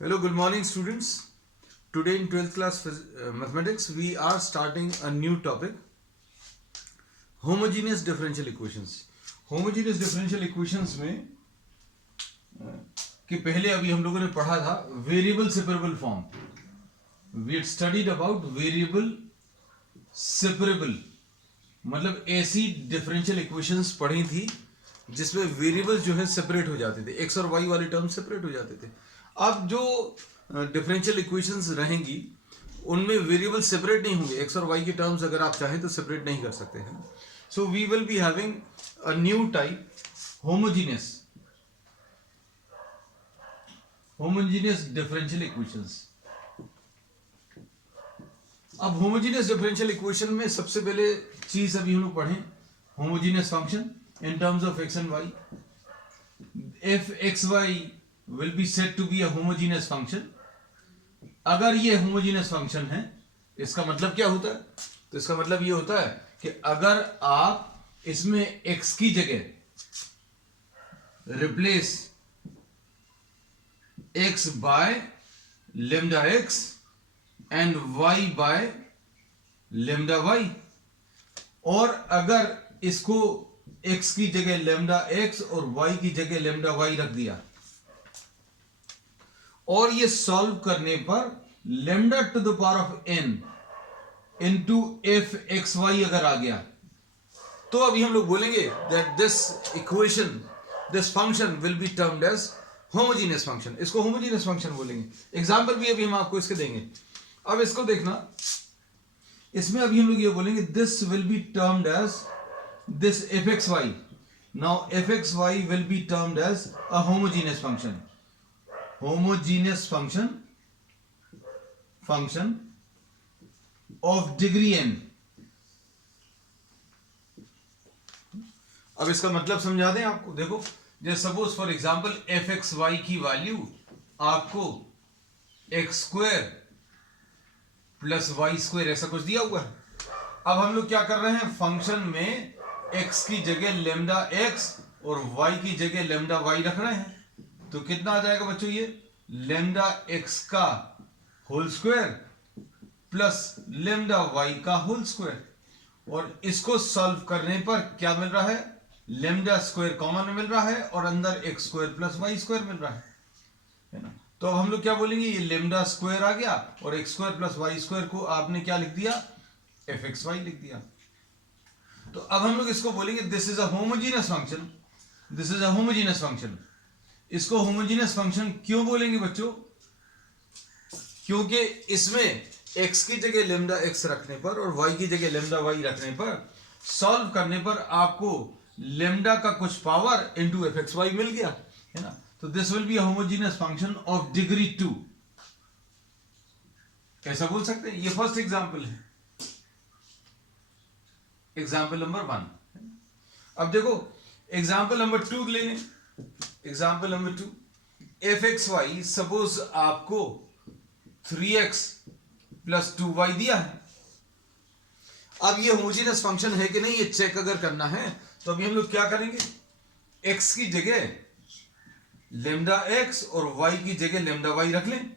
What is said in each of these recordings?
Hello, good morning, students. Today in 12th class mathematics, we are starting a new topic, homogeneous differential equations. Homogeneous differential equations में कि पहले अभी हम लोगों ने पढ़ा था variable separable form. We had studied about variable separable, मतलब ऐसी डिफरेंशियल इक्वेशंस पढ़ी थी जिसमें वेरिएबल्स जो है सेपरेट हो जाते थे, एक्स और वाई वाले टर्म सेपरेट हो जाते थे. अब जो डिफरेंशियल इक्वेशंस रहेंगी उनमें वेरिएबल सेपरेट नहीं होंगे. एक्स और वाई के टर्म्स अगर आप चाहें तो सेपरेट नहीं कर सकते हैं. So we will be having a new type homogeneous differential equations. अब होमोजीनियस डिफरेंशियल इक्वेशन में सबसे पहले चीज अभी हम लोग पढ़ें homogeneous function in terms of x and y. If x y will be said to be a homogeneous function. अगर ये होमोजीनियस फंक्शन है इसका मतलब क्या होता है? तो इसका मतलब ये होता है कि अगर आप इसमें x की जगह replace x by lambda x and y by lambda y, और अगर इसको x की जगह लेमडा x और y की जगह लेमडा y रख दिया और ये सॉल्व करने पर lambda to the power of n into f x y अगर आ गया, तो अभी हम लोग बोलेंगे that this equation, this function will be termed as homogeneous function. इसको होमोजीनियस फंक्शन बोलेंगे. एग्जांपल भी अभी हम आपको इसके देंगे. अब इसको देखना, इसमें अभी हम लोग ये बोलेंगे this will be termed as this f x y. Now f x y will be termed as a homogeneous function. Homogeneous function of degree n. अब इसका मतलब समझा दें आपको. देखो, जैसे suppose for example f x y की value आपको x square plus y square ऐसा कुछ दिया हुआ है. अब हम लोग क्या कर रहे हैं, फंक्शन में x की जगह लेमडा x और y की जगह लेमडा y रख रहे हैं. तो कितना आ जाएगा बच्चों, ये लेमडा x का whole square plus lambda y का होल स्क्वायर. और इसको सॉल्व करने पर क्या मिल रहा है, लेमडा स्क्वायर कॉमन मिल रहा है और अंदर x square plus y square मिल रहा है ना. तो अब हम लोग क्या बोलेंगे, ये लेमडा स्क्वायर आ गया और x square plus y square को आपने क्या लिख दिया, एफ एक्स वाई लिख दिया. तो अब हम लोग इसको बोलेंगे this is a homogeneous function. This is a homogeneous function. इसको होमोजीनियस फंक्शन क्यों बोलेंगे बच्चों? क्योंकि इसमें x की जगह लेमडा x रखने पर और y की जगह लेमडा y रखने पर सॉल्व करने पर आपको लेमडा का कुछ power into f x y मिल गया है ना. तो this will be a homogeneous function of degree 2. कैसा बोल सकते हैं? ये फर्स्ट एग्जांपल है, एग्जाम्पल नंबर 1. अब देखो एग्जाम्पल नंबर 2 ले लें. Example number 2, f x y suppose आपको 3x प्लस 2y दिया है. अब ये होमोजेनियस फंक्शन है कि नहीं ये चेक अगर करना है तो अभी हम लोग क्या करेंगे, x की जगह लेमडा x और y की जगह लेमडा y रख लें.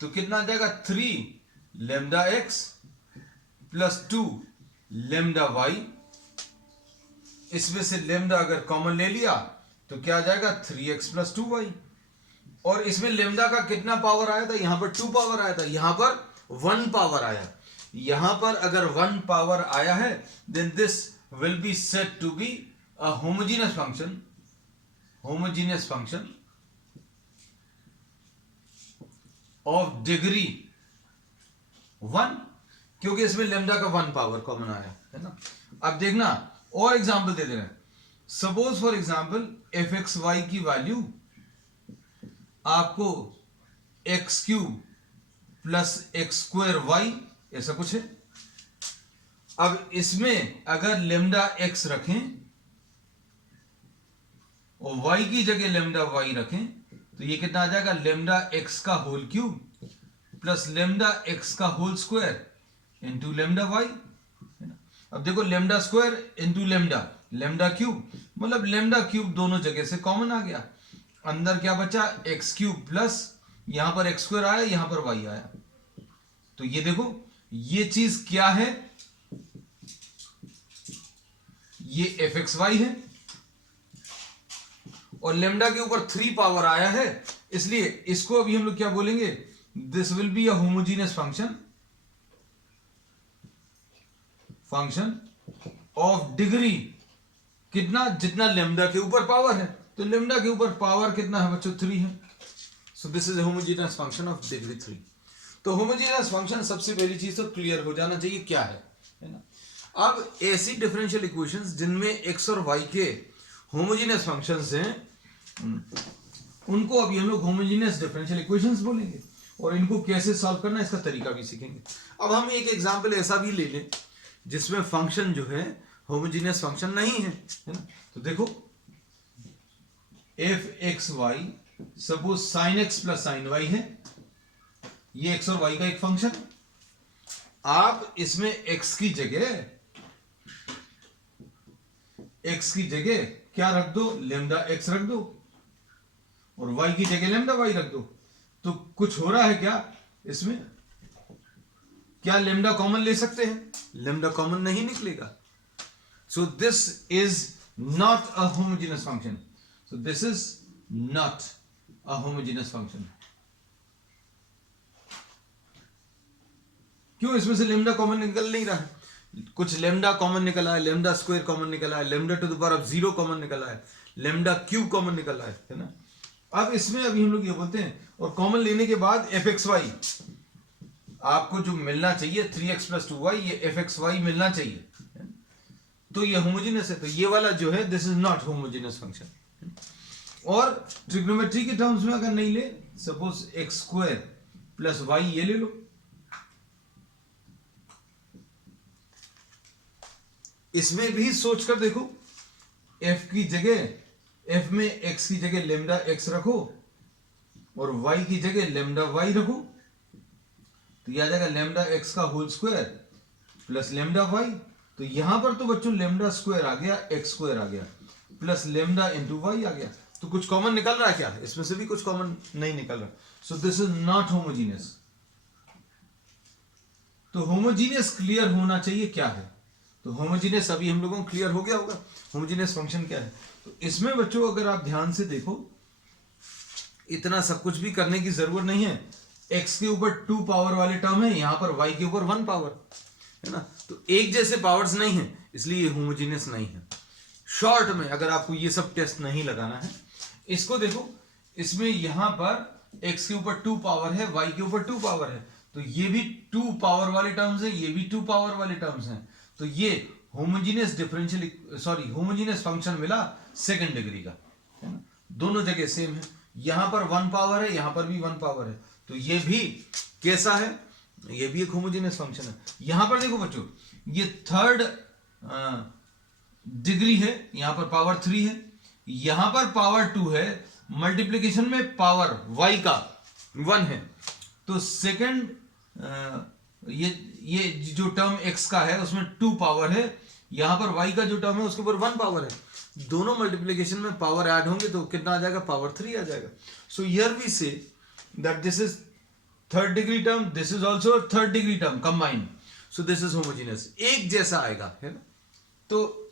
तो कितना आ जाएगा, 3 lambda x plus 2 lambda y. इसमें से लेमडा अगर कॉमन ले लिया तो क्या आ जाएगा, 3x प्लस 2y. और इसमें लेमडा का कितना पावर आया था, यहां पर 2 पावर आया था, यहां पर 1 पावर आया. यहां पर अगर 1 पावर आया है then this will be said to be a homogeneous function. Homogeneous function of degree 1, क्योंकि इसमें लेमडा का 1 पावर कॉमन आया है ना. अब देखना और एग्जांपल दे देना. Suppose for example f x y की वैल्यू आपको x cube plus x square y ऐसा कुछ है. अब इसमें अगर लेमडा एक्स रखें और वाई की जगह लेमडा वाई रखें तो ये कितना आ जाएगा, लेमडा एक्स का whole cube plus lambda x का whole square into lambda y. अब देखो lambda square into lambda, lambda cube मतलब लेमडा क्यूब दोनों जगह से कॉमन आ गया. अंदर क्या बचा, एक्स क्यूब प्लस यहां पर एक्स स्क्वायर आया, यहां पर वाई आया। तो ये देखो ये चीज क्या है, ये एफ एक्स वाई है और लेमडा के ऊपर 3 पावर आया है, इसलिए इसको अभी हम लोग क्या बोलेंगे, this will be a homogeneous function of degree कितना, जितना लेमडा के ऊपर पावर है। तो लेमडा के ऊपर पावर कितना है बच्चों, 3 है। सो this is homogeneous function of degree 3। तो होमोजीनियस फंक्शन सबसे पहली चीज तो क्लियर हो जाना चाहिए क्या है ना। अब ऐसी डिफरेंशियल इक्वेशंस जिनमें एक्स और वाई के होमोजीनियस फंक्शंस हैं, उनको अभी हम लोग होमोजीनियस डिफरेंशियल इक्वेशंस बोलेंगे और इनको कैसे सॉल्व करना इसका तरीका भी सीखेंगे। अब हम एक एग्जांपल ऐसा भी ले लें जिसमें फंक्शन जो है होमोजीनियस फंक्शन नहीं है ना। तो देखो f x y suppose sine x plus sine y है, ये एक्स और वाई का एक फंक्शन। आप इसमें एक्स की जगह क्या रख दो, लेमडा एक्स रख दो और वाई की जगह लेमडा वाई रख दो। तो कुछ हो रहा है क्या इसमें, क्या लेमडा कॉमन ले सकते हैं, लेमडा कॉमन नहीं निकलेगा। सो this is not a homogeneous function. So this is not a homogeneous function. क्यों, इसमें से लेमडा कॉमन निकल नहीं रहा है। कुछ लेमडा कॉमन निकला है, लेमडा स्क्वायर कॉमन निकला है, lambda to the power of 0 common निकला है, लेमडा क्यूब कॉमन निकला है ना। अब इसमें अभी हम लोग ये बोलते हैं, और कॉमन लेने के बाद एफ एक्स वाई आपको जो मिलना चाहिए 3x + 2y, ये एफ एक्स वाई मिलना चाहिए। तो ये होमोजेनियस है। तो ये वाला जो है this is not homogeneous function. और ट्रिग्नोमेट्री के टर्म्स में अगर नहीं ले, सपोज x² + y ये ले लो, इसमें भी सोच कर देखो, f की जगह, f में x की जगह लेमडा x रखो और y की जगह लेमडा y रखो, तो यह आ जाएगा लेमडा x का whole square plus lambda y। तो यहां पर तो बच्चों लेमडा स्क्वायर आ गया, x² आ गया प्लस लेमडा इंटू वाई आ गया। तो कुछ कॉमन निकल रहा है क्या, इसमें से भी कुछ कॉमन नहीं निकल रहा। सो दिस इज नॉट होमोजीनियस। तो होमोजीनियस क्लियर होना चाहिए क्या है। तो होमोजीनियस अभी हम लोगों को क्लियर हो गया होगा होमोजीनियस फंक्शन क्या है। तो इसमें बच्चों अगर आप ध्यान से देखो, इतना सब कुछ भी करने की जरूरत नहीं है। x के ऊपर 2 पावर वाले टर्म है, यहां पर y के ऊपर 1 पावर है ना। तो एक जैसे पावर्स नहीं है, इसलिए ये होमोजीनियस नहीं है। शॉर्ट में अगर आपको ये सब टेस्ट नहीं लगाना है, इसको देखो, इसमें यहां पर x के ऊपर 2 पावर है, y के ऊपर 2 पावर है, तो ये भी 2 पावर वाले टर्म्स हैं, ये भी 2 पावर वाले टर्म्स हैं। तो ये होमोजीनियस फंक्शन मिला सेकंड डिग्री का, है ना। दोनों जगह सेम है, यहां पर 1 पावर है, यहां पर भी 1 पावर है। तो ये भी कैसा है, ये भी एक होमोजेनियस फंक्शन है। यहां पर देखो बच्चों, ये थर्ड डिग्री है, यहां पर पावर 3 है, यहां पर पावर 2 है, मल्टीप्लिकेशन में पावर y का 1 है। तो सेकंड ये जो टर्म x का है उसमें 2 पावर है, यहां पर y का जो टर्म है उसके ऊपर 1 पावर है। दोनों मल्टीप्लिकेशन में पावर ऐड होंगे तो कितना आ जाएगा, पावर 3 आ जाएगा। So here we say that this is third degree term, this is also third degree term combined. So this is homogeneous, एक जैसा आएगा, है ना। तो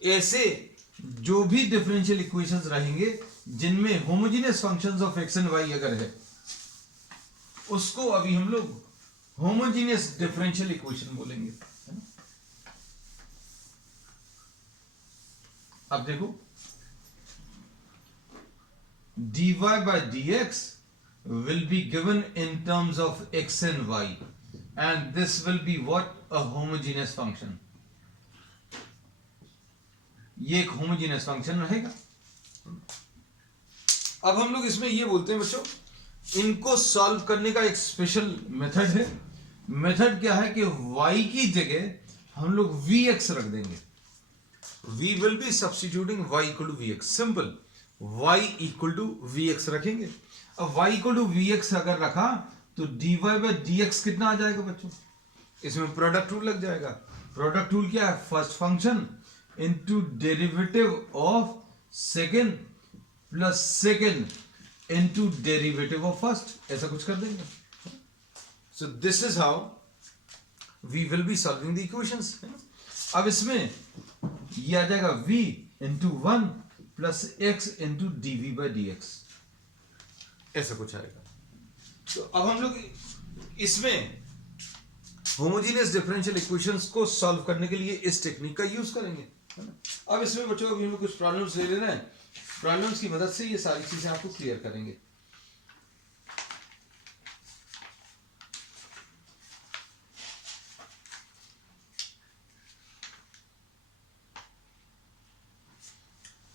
ऐसे जो भी डिफरेंशियल इक्वेशंस रहेंगे जिनमें homogeneous functions of x and y अगर है, उसको अभी हम लोग होमोजेनियस डिफरेंशियल इक्वेशन बोलेंगे, है ना। अब देखो, dy by dx will be given in terms of x and y, and this will be what, a homogeneous function। ये एक होमोजेनियस फंक्शन रहेगा। अब हम लोग इसमें ये बोलते हैं बच्चों, इनको सॉल्व करने का एक स्पेशल मेथड है। मेथड क्या है कि y की जगह हम लोग vx रख देंगे। we will be substituting y equal to vx, simple, y equal to vx रखेंगे। अब y equal to vx अगर रखा तो dy by dx कितना आ जाएगा बच्चों, इसमें प्रोडक्ट रूल लग जाएगा। प्रोडक्ट रूल क्या है, first function into derivative of second plus second into derivative of first, ऐसा कुछ कर देंगे। So this is how we will be solving the equations. अब इसमें ये आ जाएगा v into 1 plus x into d v by d x, ऐसा कुछ आएगा। तो अब हम लोग इसमें होमोजेनियस डिफरेंशियल इक्वेशंस को सॉल्व करने के लिए इस टेक्निक का यूज करेंगे, है ना। अब इसमें बच्चों अभी हम कुछ प्रॉब्लम्स ले लेना है, प्रॉब्लम्स की मदद से ये सारी चीजें आपको क्लियर करेंगे।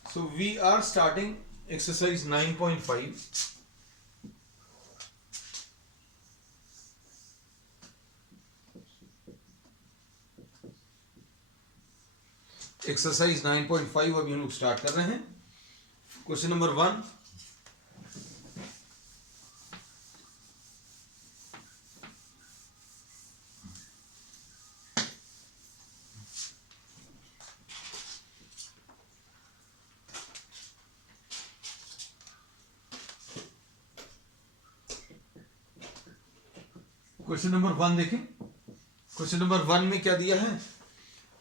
So we are starting exercise 9.5. Exercise 9.5 अभी हम लोग स्टार्ट कर रहे हैं। क्वेश्चन नंबर 1, क्वेश्चन नंबर 1 देखें। क्वेश्चन नंबर 1 में क्या दिया है,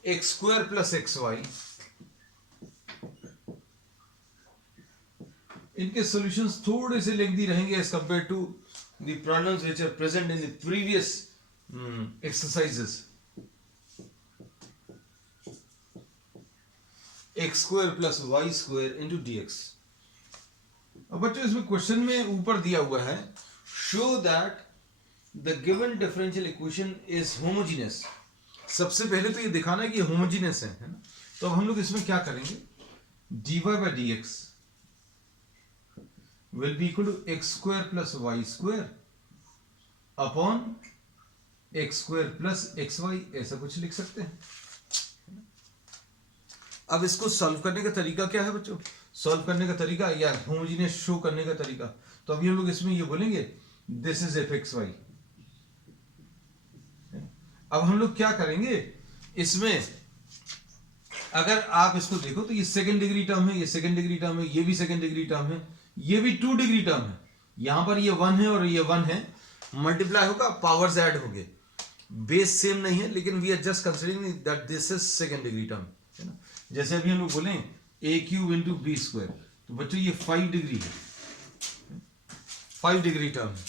x square plus x y, इनके सॉल्यूशंस थोड़े से लेंथी रहेंगे as compare to the problems which are present in the previous exercises. X square plus y square into d x. अब बच्चों इसमें क्वेश्चन में ऊपर दिया हुआ है, show that the given differential equation is homogeneous. सबसे पहले तो ये दिखाना है कि होमोजेनियस है ना। तो अब हम लोग इसमें क्या करेंगे, dy by d x will be equal to x square plus y square upon x square plus x y, ऐसा कुछ लिख सकते हैं। अब इसको सॉल्व करने का तरीका क्या है बच्चों, सॉल्व करने का तरीका या होमोजेनियस शो करने का तरीका, तो अभी हम लोग इसमें ये बोलेंगे this is f x y. अब हम लोग क्या करेंगे, इसमें अगर आप इसको देखो तो ये सेकंड डिग्री टर्म है, ये सेकंड डिग्री टर्म है, ये भी सेकंड डिग्री टर्म है, ये भी 2 डिग्री टर्म है, यहां पर ये 1 है और ये 1 है, मल्टीप्लाई होगा, पावर्स ऐड होंगे, बेस सेम नहीं है, लेकिन we are just considering that this is second degree term, है ना। जैसे अभी हम लोग बोले a cube into b square, तो बच्चों ये 5 डिग्री है, 5 डिग्री टर्म है।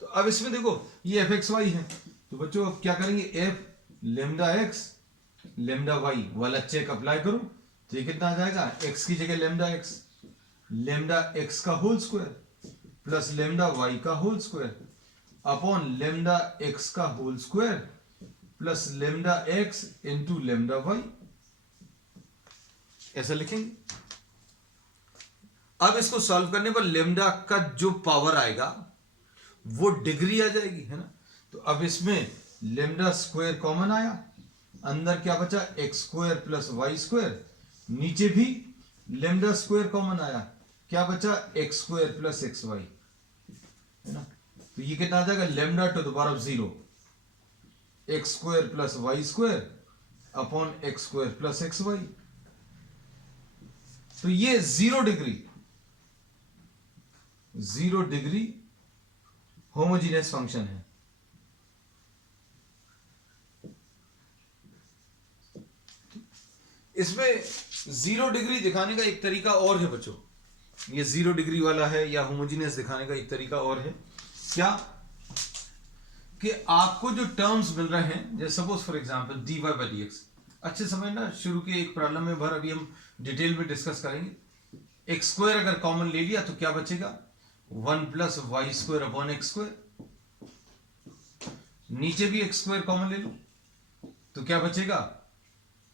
तो अब इसमें देखो ये एफ एक्स वाई है, तो बच्चों अब क्या करेंगे, f lambda x lambda y वाला चेक अप्लाई करो, तो ये कितना आ जाएगा, एक्स की जगह लेमडा एक्स का whole square plus lambda y का whole square upon lambda x का whole square plus lambda x into lambda y, ऐसा लिखेंगे। अब इसको सॉल्व करने पर लेमडा का जो पावर आएगा वो डिग्री आ जाएगी, है ना। तो अब इसमें लेमडा स्क्वायर कॉमन आया, अंदर क्या बचा, x square plus y square, नीचे भी लेमडा स्क्वायर कॉमन आया, क्या बचा, x square plus x y, है ना। तो ये कितना आ जाएगा, lambda to the power of 0 x square plus y square upon x square plus x y. तो ये 0 डिग्री होमोजेनियस फंक्शन है। इसमें 0 डिग्री दिखाने का एक तरीका और है बच्चों, ये 0 डिग्री वाला है या होमोजेनियस दिखाने का एक तरीका और है, क्या कि आपको जो टर्म्स मिल रहे हैं, जैसे suppose for example dy by d x, अच्छे समझना, शुरू के एक प्रॉब्लम में भर, अभी हम डिटेल में डिस्कस करेंगे। एक्स स्क्वायर अगर कॉमन ले लिया तो क्या बचेगा, 1 plus y square upon x square, नीचे भी एक्स स्क्वायर कॉमन ले लो तो क्या बचेगा,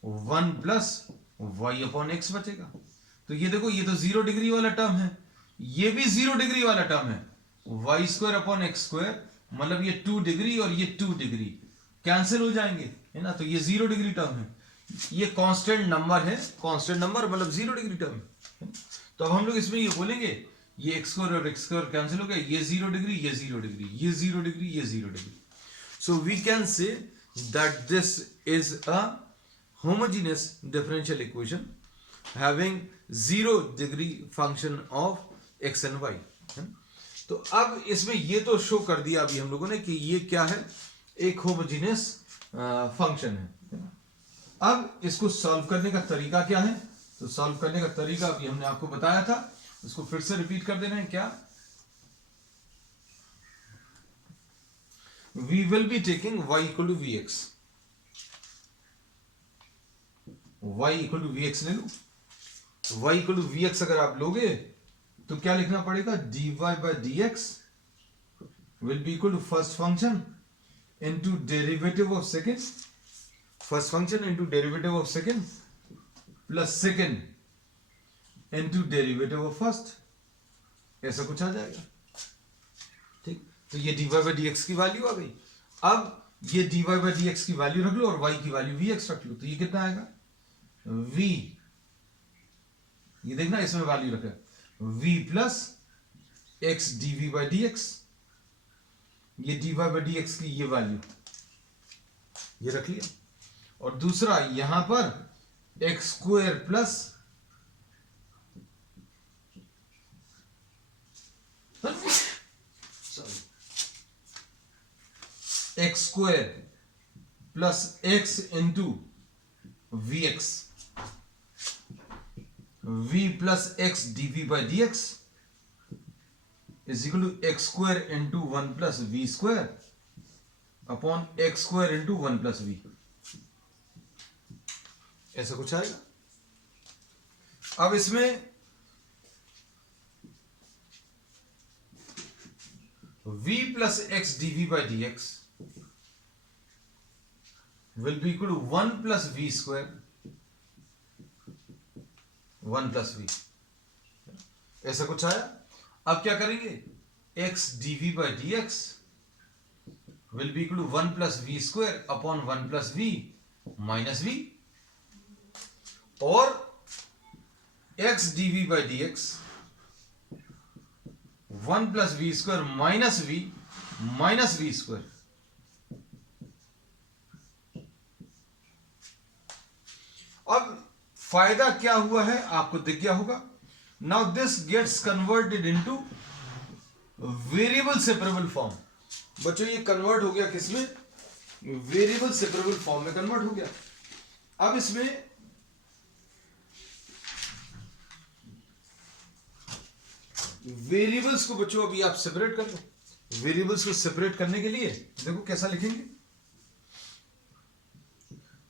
1 प्लस वाई अपॉन एक्स बचेगा। तो ये देखो, ये तो 0 डिग्री वाला टर्म है, ये भी 0 डिग्री वाला टर्म है, y square upon x square, मतलब ये 2 डिग्री और ये 2 डिग्री कैंसिल हो जाएंगे, है ना। तो ये 0 डिग्री टर्म है, ये कांस्टेंट नंबर है, कांस्टेंट नंबर मतलब 0 डिग्री टर्म है। तो अब हम लोग इसमें ये बोलेंगे, ये एक्स स्क्वायर और एक्स स्क्वायर कैंसिल हो गया, ये 0 डिग्री, ये 0 डिग्री, ये 0 डिग्री, ये 0 degree. So we can say that this is a homogeneous differential equation having 0 degree function of x and y। है? तो अब इसमें ये तो शो कर दिया अभी हम लोगों ने कि ये क्या है, एक होमोजेनियस फंक्शन है। अब इसको सॉल्व करने का तरीका क्या है, तो सॉल्व करने का तरीका अभी हमने आपको बताया था, इसको फिर से रिपीट कर देना है। क्या, we will be taking y equal to v x, y equal to v x ले लो। y equal to v x अगर आप लोगे तो क्या लिखना पड़ेगा, dy by d x will be equal to first function into derivative of second, first function into derivative of second plus second into derivative of first, ऐसा कुछ आ जाएगा। ठीक, तो ये dy बाई डी एक्स की वैल्यू आ गई। अब ये dy बाई डी एक्स की वैल्यू रख लो और y की वैल्यू वी एक्स रख लो, तो ये कितना आएगा, v, ये देखना इसमें वैल्यू रखा है v plus x d v by d x, ये d y by d x की ये वैल्यू ये रख लिया, और दूसरा यहां पर x square plus x square plus x into v x, v plus x d v by d x is equal to x square into one plus v square upon x square into one plus v, ऐसा कुछ आएगा। अब इसमें v plus x d v by d x will be equal to one plus v square, one plus v, ऐसा कुछ आया। अब क्या करेंगे, x dv by d x will be equal to one plus v square upon one plus v minus v, और x dv by d x one plus v square minus v square. अब फायदा क्या हुआ है आपको दिख गया होगा। Now this gets converted into variable separable form. बच्चों ये कन्वर्ट हो गया किसमें, वेरिएबल सेपरेबल फॉर्म में कन्वर्ट हो गया। अब इसमें वेरिएबल्स को बच्चों अभी आप सेपरेट कर लो। वेरिएबल्स को सेपरेट करने के लिए देखो कैसा लिखेंगे,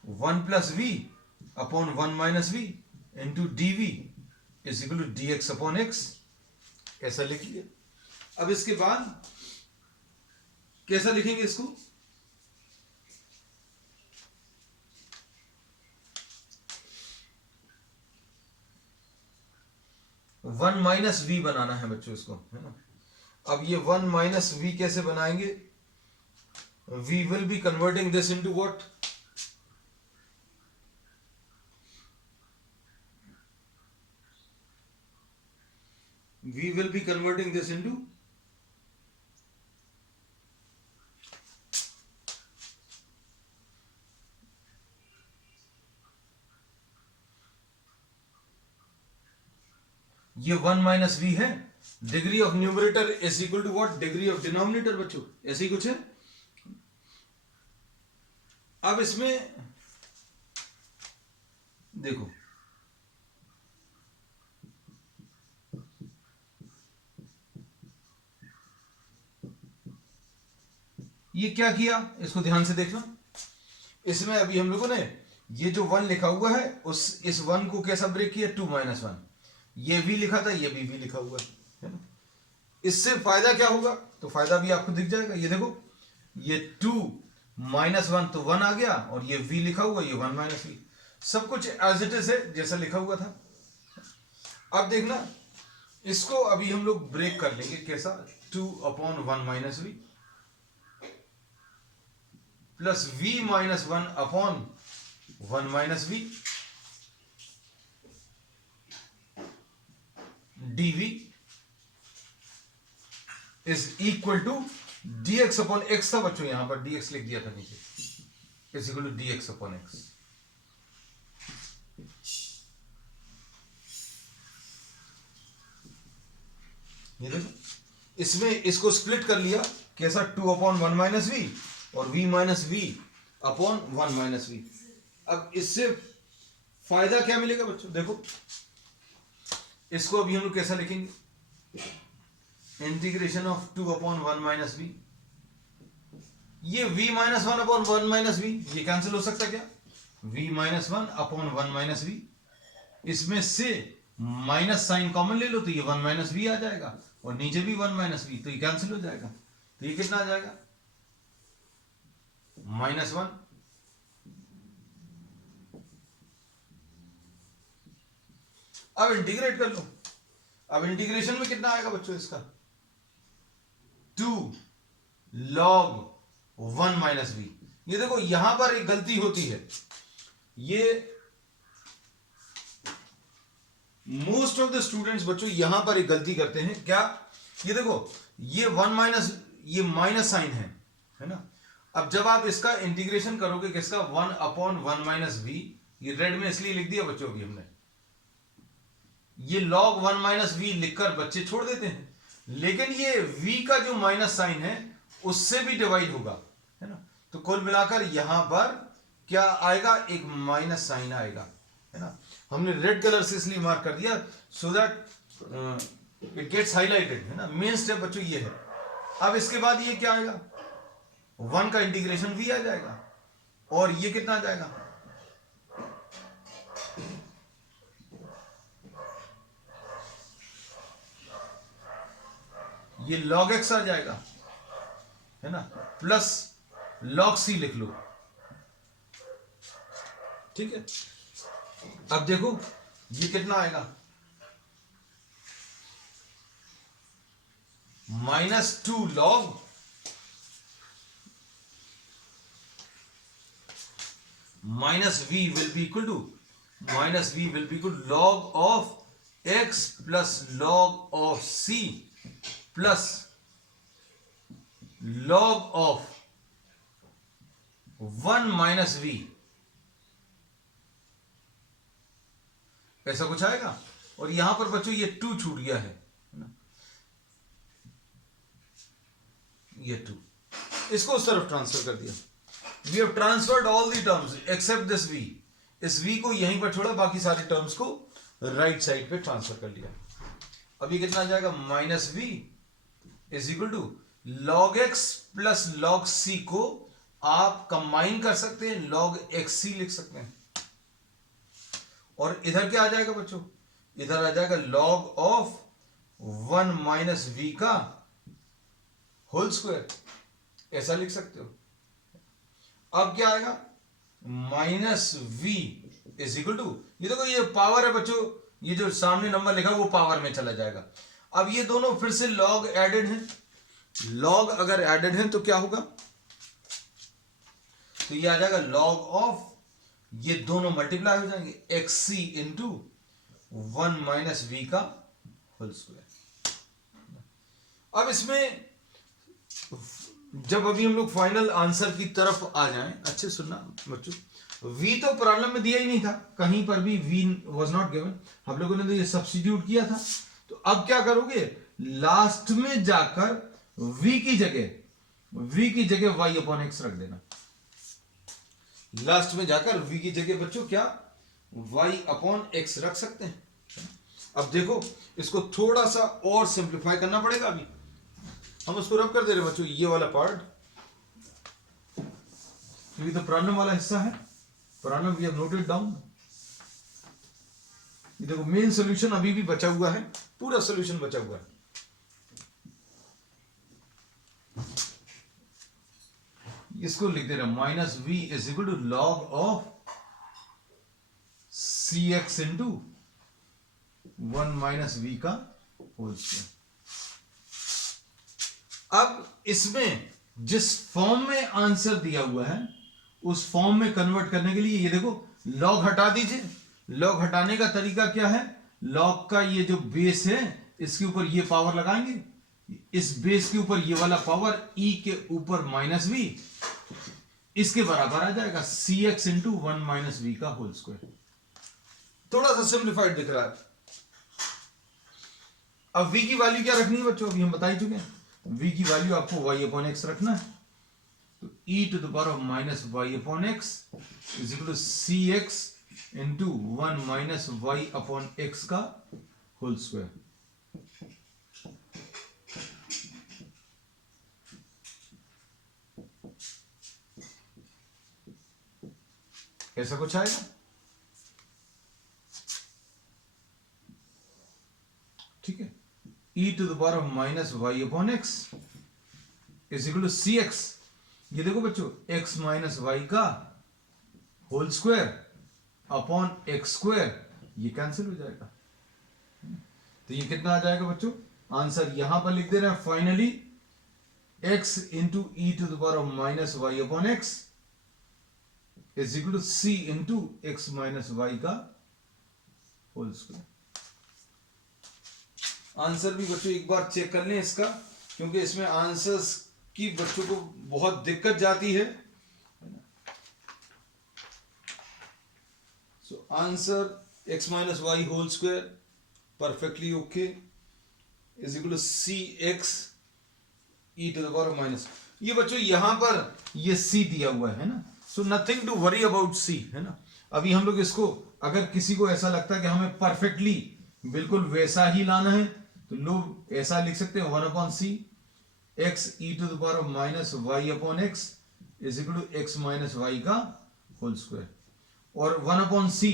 one plus v upon one minus v into d v is equal to d x upon x, ऐसा लिख लिया। अब इसके बाद कैसा लिखेंगे इसको, वन माइनस वी बनाना है बच्चों इसको, है ना। अब ये वन माइनस वी कैसे बनाएंगे, we will be converting this into what, we will be converting this into ये वन माइनस वी है, degree of numerator is equal to what, degree of denominator बच्चों, ऐसे ही कुछ है। अब इसमें देखो ये क्या किया, इसको ध्यान से देखना। इसमें अभी हम लोगों ने ये जो वन लिखा हुआ है उस इस वन को कैसा ब्रेक किया, टू माइनस वन, ये भी लिखा था ये भी लिखा हुआ है ना। इससे फायदा क्या होगा, तो फायदा भी आपको दिख जाएगा। ये देखो ये टू माइनस वन तो वन आ गया, और ये वी लिखा हुआ ये वन माइनस वी, सब कुछ एज इट इज है जैसा लिखा हुआ था। अब देखना इसको अभी हम लोग ब्रेक कर लेंगे कैसा, two upon one minus v plus v minus one upon one minus v dv is equal to dx upon x था बच्चों, यहां पर dx लिख दिया था नीचे, is equal to dx upon x। ये देखो, इसमें इसको स्प्लिट कर लिया कैसा, 2/1 माइनस वी और v minus v upon 1 minus v. अब इससे फायदा क्या मिलेगा बच्चों, देखो इसको अभी हम लोग कैसा लिखेंगे, इंटीग्रेशन ऑफ 2/1 माइनस वी, ये v minus 1 upon 1 minus v, ये कैंसिल हो सकता है क्या, v minus 1 upon 1 minus v, इसमें से माइनस साइन कॉमन ले लो तो ये 1 माइनस वी आ जाएगा, और नीचे भी 1 माइनस वी, तो ये कैंसिल हो जाएगा, तो ये कितना आ जाएगा, -1। अब इंटीग्रेट कर लो, अब इंटीग्रेशन में कितना आएगा बच्चों इसका, 2 log 1 माइनस वी। ये देखो यहां पर एक गलती होती है, ये मोस्ट ऑफ द स्टूडेंट्स बच्चों यहां पर एक गलती करते हैं, क्या, ये देखो ये 1 माइनस, ये माइनस साइन है ना। अब जब आप इसका इंटीग्रेशन करोगे किसका, 1/1 माइनस वी, ये रेड में इसलिए लिख दिया बच्चों अभी हमने, ये log 1 माइनस वी लिखकर बच्चे छोड़ देते हैं, लेकिन ये v का जो माइनस साइन है उससे भी डिवाइड होगा, है ना। तो कुल मिलाकर यहां पर क्या आएगा, एक माइनस साइन आएगा, है ना। हमने रेड कलर से इसलिए मार्क कर दिया so that it gets highlighted, है ना। मेन स्टेप बच्चों ये है। अब इसके बाद ये क्या आएगा, 1 का इंटीग्रेशन v आ जाएगा, और ये कितना आ जाएगा, ये log x आ जाएगा, है ना, प्लस log c लिख लो, ठीक है। अब देखो ये कितना आएगा, -2 log minus v will be equal to log of x plus log of c plus log of 1 minus v, ऐसा कुछ आएगा। और यहां पर बच्चों ये 2 छूट गया है ना, ये 2, इसको उस तरफ ट्रांसफर कर दिया। We have transferred all the terms except this v, इस v को यहीं पर छोड़ा, बाकी सारे टर्म्स को राइट साइड पे ट्रांसफर कर लिया। अब ये कितना आ जाएगा, -v is equal to log x plus log c को आप कंबाइन कर सकते हैं, log xc लिख सकते हैं, और इधर क्या आ जाएगा बच्चों, इधर आ जाएगा log ऑफ 1 माइनस v का होल स्क्वायर, ऐसा लिख सकते हो। अब क्या आएगा, -v इज इक्वल टू, ये देखो ये पावर है बच्चों, ये जो सामने नंबर लिखा है वो पावर में चला जाएगा। अब ये दोनों फिर से log एडेड हैं, log अगर एडेड है तो क्या होगा, तो ये आ जाएगा log ऑफ, ये दोनों मल्टीप्लाई हो जाएंगे, xc इंटू 1 माइनस v का होल स्क्वायर। अब इसमें जब अभी हम लोग फाइनल आंसर की तरफ आ जाएं, अच्छे सुनना बच्चों, v तो प्रॉब्लम में दिया ही नहीं था, कहीं पर भी v वाज नॉट गिवन, हम लोगों ने तो ये सब्स्टिट्यूट किया था। तो अब क्या करोगे, लास्ट में जाकर v की जगह y अपॉन x रख देना, लास्ट में जाकर v की जगह बच्चों क्या y अपॉन x रख सकते हैं। अब देखो इसको थोड़ा सा और सिंप्लीफाई करना पड़ेगा, अभी हम उसको रब कर दे रहे हैं बच्चों, ये वाला पार्ट, क्योंकि तो प्रॉब्लम वाला हिस्सा है, problem we have noted down. ये देखो मेन सॉल्यूशन अभी भी बचा हुआ है, पूरा सॉल्यूशन बचा हुआ है। इसको लिख दे रहे -v is equal to log of cx into 1 minus v का होल स्क्वायर। अब इसमें जिस फॉर्म में आंसर दिया हुआ है उस फॉर्म में कन्वर्ट करने के लिए ये देखो लॉग हटा दीजिए। लॉग हटाने का तरीका क्या है, लॉग का ये जो बेस है इसके ऊपर ये पावर लगाएंगे, इस बेस के ऊपर ये वाला पावर e के ऊपर -v, इसके बराबर आ जाएगा cx इंटू 1 माइनस v का होल स्क्वायर। थोड़ा सा सिंप्लीफाइड दिख रहा है। अब v की वैल्यू क्या रखनी है बच्चों, अभी हम बता ही चुके हैं। v की वैल्यू आपको y अपॉन x रखना है, तो e to the power of minus y upon x is equal to cx into 1 minus y upon x का होल स्क्वायर। ऐसा कुछ आएगा, ठीक है। e to the power of minus y upon x is equal to cx, ये देखो बच्चों x minus y का whole square upon x square, ये कैंसिल हो जाएगा। तो ये कितना आ जाएगा बच्चों, आंसर यहां पर लिख दे रहे हैं finally x into e to the power of minus y upon x is equal to c into x minus y का होल स्क्वायर। आंसर भी बच्चों एक बार चेक कर लें इसका, क्योंकि इसमें आंसर्स की बच्चों को बहुत दिक्कत जाती है। So answer x minus y whole square perfectly okay is equal to c x e to the power minus, ये बच्चों यहां पर ये c दिया हुआ है ना, so nothing to worry about c, है ना। अभी हम लोग इसको, अगर किसी को ऐसा लगता है कि हमें परफेक्टली बिल्कुल वैसा ही लाना है, तो लोग ऐसा लिख सकते हैं 1 upon c x e to the power of minus y upon x is equal to x minus y का होल स्क्वायर, और 1 अपॉन सी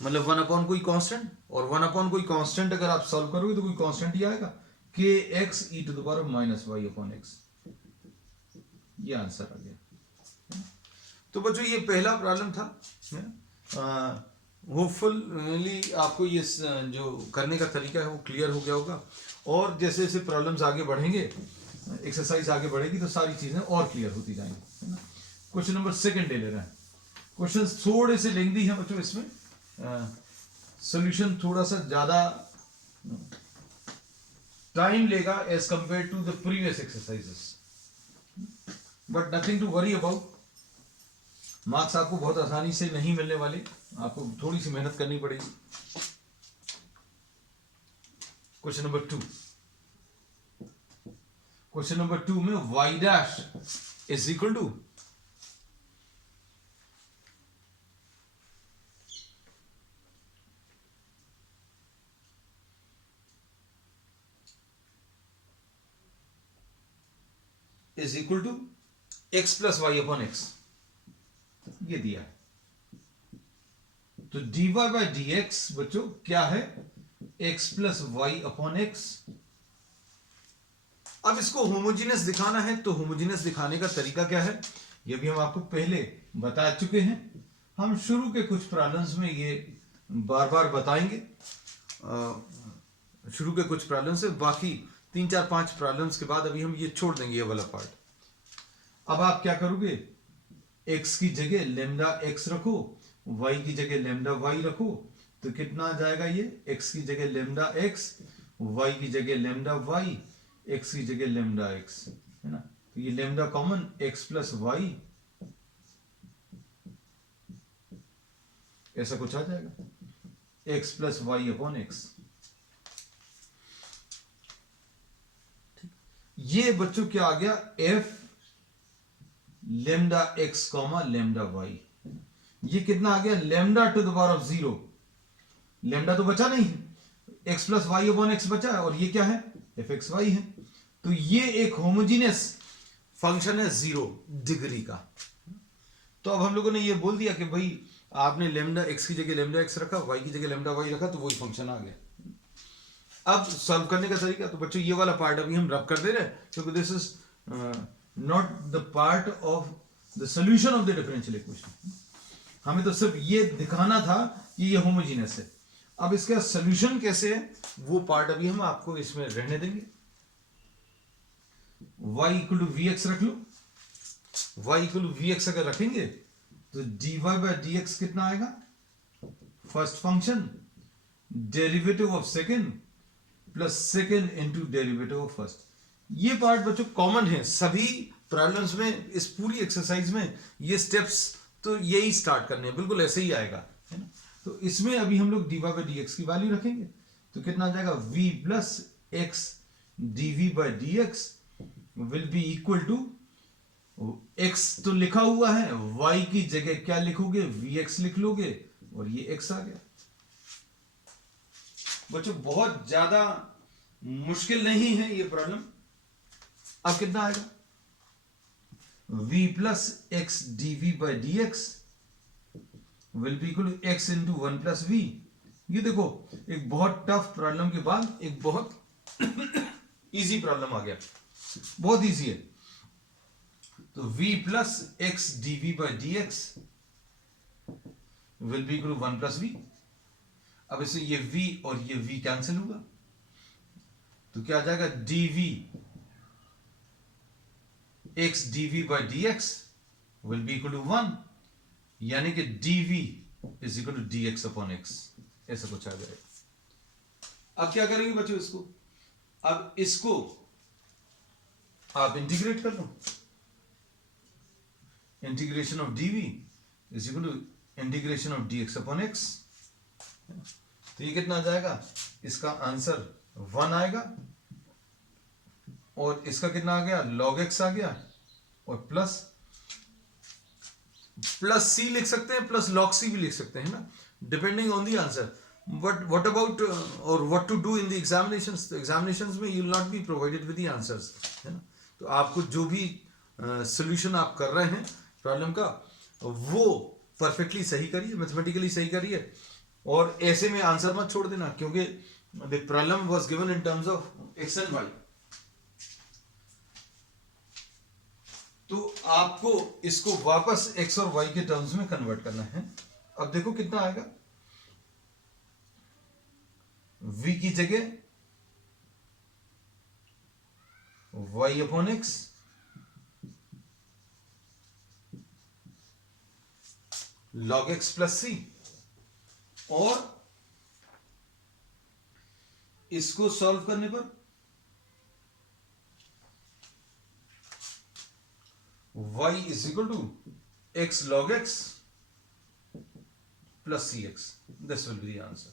मतलब 1 अपॉन कोई कांस्टेंट, और 1 अपॉन कोई कांस्टेंट अगर आप सॉल्व करोगे तो कोई कांस्टेंट ही आएगा, k x e to the power of minus y upon x, ये आंसर आ गया। तो बच्चों ये पहला प्रॉब्लम था। होपफुली आपको ये जो करने का तरीका है वो क्लियर हो गया होगा, और जैसे जैसे प्रॉब्लम्स आगे बढ़ेंगे, एक्सरसाइज आगे बढ़ेगी, तो सारी चीजें और क्लियर होती जाएंगी, है ना। क्वेश्चन नंबर 2 ले रहे हैं। क्वेश्चन थोड़े से लेंदी हैं बच्चों, इसमें सॉल्यूशन थोड़ा सा ज्यादा टाइम लेगा as compare to the previous exercises, but nothing to worry about. Marks आपको बहुत आसानी से नहीं मिलने वाले, आपको थोड़ी सी मेहनत करनी पड़ेगी। क्वेश्चन नंबर 2, क्वेश्चन नंबर 2 में y dash is equal to x plus y upon x, ये दिया है। तो dy बाई डी एक्स बच्चों क्या है, x plus y upon x. अब इसको होमोजीनियस दिखाना है, तो होमोजीनियस दिखाने का तरीका क्या है, ये भी हम आपको पहले बता चुके हैं। हम शुरू के कुछ प्रॉब्लम्स में ये बार बार बताएंगे, शुरू के कुछ प्रॉब्लम्स से, बाकी 3 4 5 प्रॉब्लम्स के बाद अभी हम ये छोड़ देंगे ये वाला पार्ट। अब आप क्या करोगे, x की जगह लेमडा x रखो, y की जगह लेमडा y रखो, तो कितना आ जाएगा ये, x की जगह लेमडा x, y की जगह लेमडा y, x की जगह लेमडा x, है ना। तो ये lambda common x plus y, ऐसा कुछ आ जाएगा, x plus y upon x. ये बच्चों क्या आ गया, f lambda x comma lambda y, ये कितना आ गया, lambda to the power of 0, lambda तो बचा नहीं है, x plus y upon x बचा है, और ये क्या है, एफ एक्स वाई है। तो ये एक होमोजीनियस फंक्शन है 0 डिग्री का। तो अब हम लोगों ने ये बोल दिया कि भाई आपने लेमडा x की जगह लेमडा x रखा, y की जगह लेमडा y रखा, तो वही फंक्शन आ गया। अब सॉल्व करने का तरीका, तो बच्चों ये वाला पार्ट अभी हम रब कर दे रहे हैं, क्योंकि this is not the part of the solution of the differential equation. हमें तो सिर्फ ये दिखाना था कि ये होमोजीनियस है। अब इसका सॉल्यूशन कैसे है वो पार्ट अभी हम आपको इसमें रहने देंगे। y equal to v x रख लो, y equal to v x अगर रखेंगे तो dy बाई डी एक्स कितना आएगा, first function derivative of second plus second into derivative of first. ये पार्ट बच्चों कॉमन है सभी प्रॉब्लम्स में, इस पूरी एक्सरसाइज में ये स्टेप्स तो यही स्टार्ट करने हैं, बिल्कुल ऐसे ही आएगा, है ना। तो इसमें अभी हम लोग dy बाई डी एक्स की वैल्यू रखेंगे, तो कितना आ जाएगा v plus x dv by d x will be equal to, x तो लिखा हुआ है, y की जगह क्या लिखोगे, vx लिख लोगे और ये x आ गया। बच्चों बहुत ज्यादा मुश्किल नहीं है ये प्रॉब्लम। अब कितना आएगा, v plus x dv by d x will be equal to x into one plus v. ये देखो एक बहुत टफ प्रॉब्लम के बाद एक बहुत इजी प्रॉब्लम आ गया, बहुत इजी है। तो v plus x dv by d x will be equal to one plus v. अब इससे ये v और ये v कैंसिल होगा, तो क्या आ जाएगा, dv x dv by d x will be equal to one, यानी कि dv is equal to dx upon x, ऐसा कुछ आ जाएगा। अब क्या करेंगे बच्चों इसको, अब इसको आप इंटीग्रेट कर लो, integration of dv is equal to integration of dx upon x। तो ये कितना आ जाएगा, इसका आंसर 1 आएगा और इसका कितना आ गया, log x आ गया और प्लस c लिख सकते हैं, प्लस log c भी लिख सकते हैं ना, depending on the answer. But what about और what to do in the examinations, तो एग्जामिनेशंस में you will not be provided with the answers, है ना। तो आपको जो भी सॉल्यूशन आप कर रहे हैं प्रॉब्लम का, वो परफेक्टली सही करिए, मैथमेटिकली सही करिए, और ऐसे में आंसर मत छोड़ देना, क्योंकि the problem was given in terms of x and y. तो आपको इसको वापस x और y के टर्म्स में कन्वर्ट करना है। अब देखो कितना आएगा, v की जगह y upon x log x plus c, और इसको सॉल्व करने पर y is equal to x log x plus cx. This will be the answer.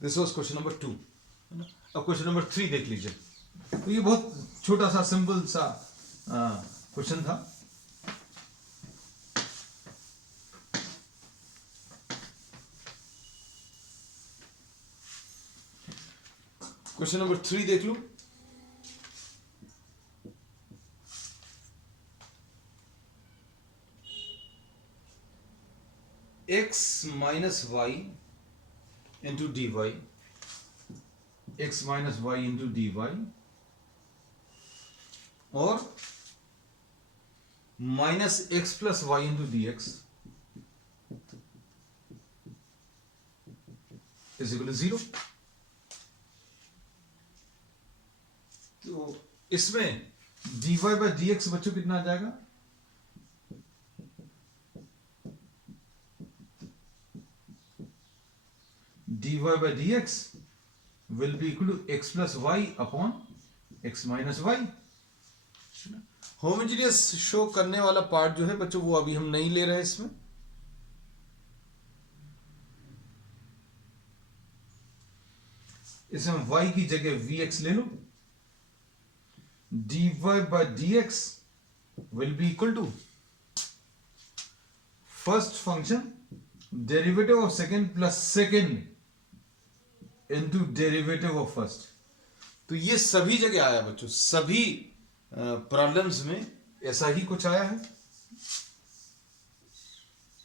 This was question number 2. अब क्वेश्चन नंबर 3 देख लीजिए। तो ये बहुत छोटा सा सिंपल सा क्वेश्चन था। क्वेश्चन नंबर 3 देख लो। x minus y into dy, x minus y into dy, और minus x plus y into dx is equal to 0। तो इसमें dy by dx बच्चों कितना आ जाएगा, dy by dx will be equal to x plus y upon x minus y। Homogeneous show करने वाला part जो है बच्चों, वो अभी हम नहीं ले रहे हैं इसमें। इसमें y की जगह vx ले लो, dy by dx will be equal to first function derivative of second plus second into derivative of first। तो ये सभी जगह आया बच्चों, सभी प्रॉब्लम्स में ऐसा ही कुछ आया है।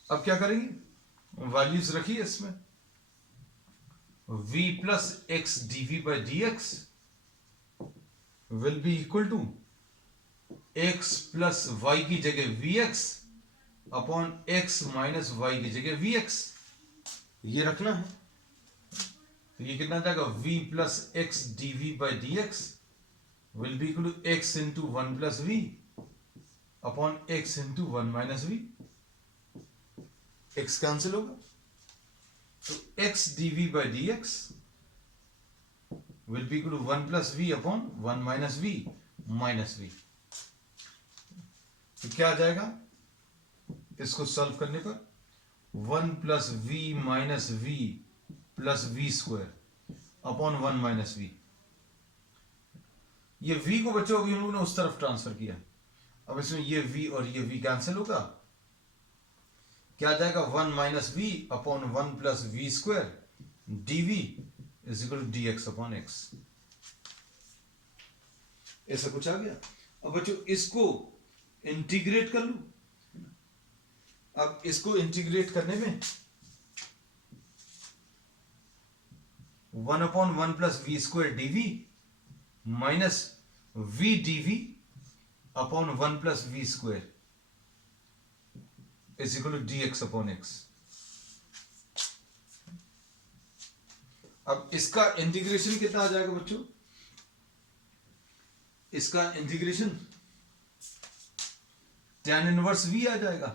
अब क्या करेंगे, वैल्यूज रखिए इसमें, v plus x dv by dx will be equal to x plus y की जगह vx upon x minus y की जगह vx, ये रखना है। तो ये कितना जाएगा, v plus x dv by dx will be equal to x into 1 plus v upon x into 1 minus v। x cancel होगा, तो x dv by dx will be equal to 1 plus v upon 1 minus v minus v। तो क्या आ जाएगा, इसको solve करने पर 1 plus v minus v plus v square upon 1 minus v. ये v को बच्चों अभी हम लोगों ने उस तरफ ट्रांसफर किया। अब इसमें ये v और ये v कैंसिल होगा, क्या आ जाएगा 1 minus v upon 1 plus v square dv is equal to dx upon x। ऐसा कुछ आ गया। अब बच्चों इसको इंटीग्रेट कर लूं। अब इसको इंटीग्रेट करने में 1 upon 1 plus v square dv minus v dv upon 1 plus v square is equal to dx upon x। अब इसका इंटीग्रेशन कितना आ जाएगा बच्चों? इसका इंटीग्रेशन tan इनवर्स v आ जाएगा,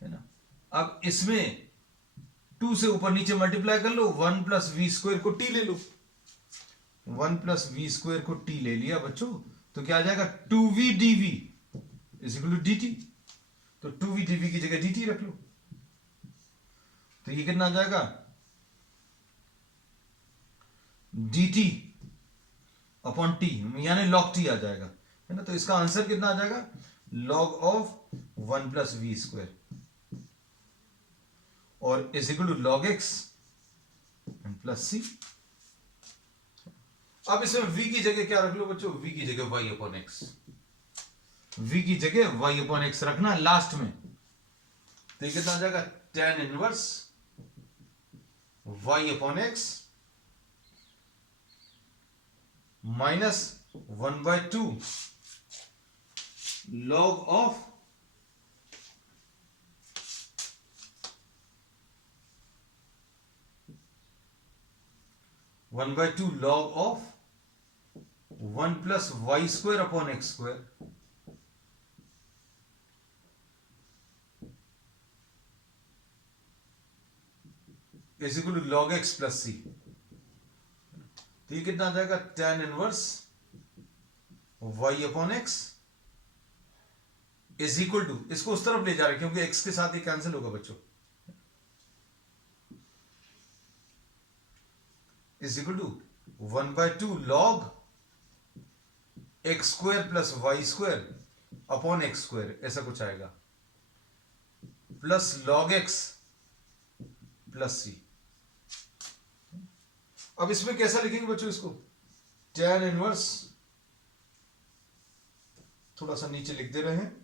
है ना। अब इसमें 2 से ऊपर नीचे मल्टीप्लाई कर लो, 1 प्लस वी स्क्वायर को t ले लो। 1 प्लस वी स्क्वायर को t ले लिया बच्चों, तो क्या आ जाएगा 2v dv is equal to dt। तो 2v dv की जगह dt रख लो, तो ये कितना आ जाएगा dt अपॉन t, यानी log t आ जाएगा, है ना। तो इसका आंसर कितना आ जाएगा log of 1 plus v square और is equal to log x and plus c। अब इसमें v की जगह क्या रख लो बच्चों? v की जगह y अपॉन x, v की जगह y अपॉन x रखना लास्ट में। तो ये कितना आ जाएगा tan inverse y upon x minus 1/2 log of 1/2 log of 1 plus y square upon x square is equal to log x plus c. तो ये कितना आ जाएगा tan inverse y upon x is equal to, इसको उस तरफ ले जा रहे हैं क्योंकि x के साथ ये कैंसिल होगा बच्चों, is equal to 1/2 log x square plus y square upon x square, ऐसा कुछ आएगा, plus log x plus c. अब इसमें कैसा लिखेंगे बच्चों इसको? tan इनवर्स, थोड़ा सा नीचे लिख दे रहे हैं,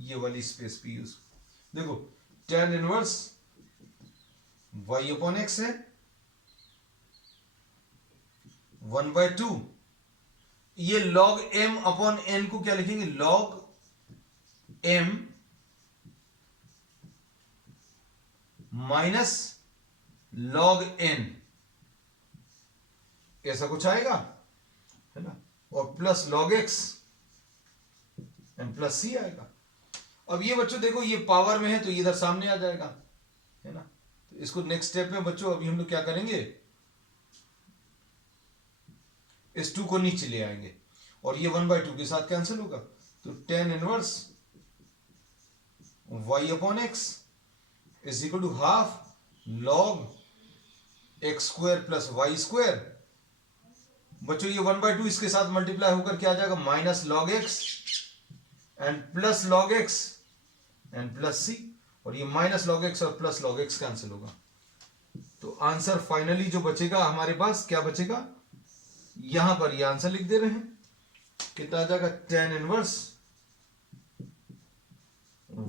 ये वाली स्पेस भी यूज, देखो tan inverse y upon x है 1/2, ये log m अपॉन n को क्या लिखेंगे? log m minus log n, ऐसा कुछ आएगा, है ना। और plus log x and plus c आएगा। अब ये बच्चों देखो ये पावर में है तो इधर सामने आ जाएगा, है ना। तो इसको नेक्स्ट स्टेप में बच्चों अभी हम लोग क्या करेंगे, इस 2 को नीचे ले आएंगे और ये 1/2 के साथ कैंसिल होगा। तो tan inverse y upon x is equal to half log x square plus y square. बच्चों ये 1/2 इसके साथ मल्टीप्लाई होकर क्या आ जाएगा? Minus log x and plus log x and plus c, और ये माइनस log x और प्लस log x कैंसिल होगा। तो आंसर फाइनली जो बचेगा हमारे पास क्या बचेगा? यहां पर ये आंसर लिख दे रहे हैं, कितना आ जाएगा? tan inverse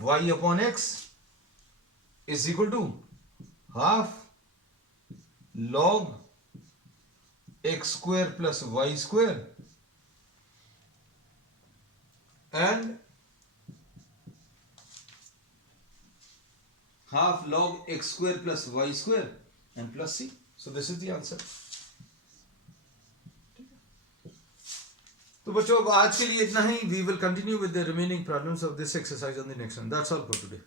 y upon x is equal to half log x square plus y square and half log x square plus y square and plus c. So this is the answer. तो बच्चों अब आज के लिए इतना ही. We will continue with the remaining problems of this exercise on the next one. That's all for today.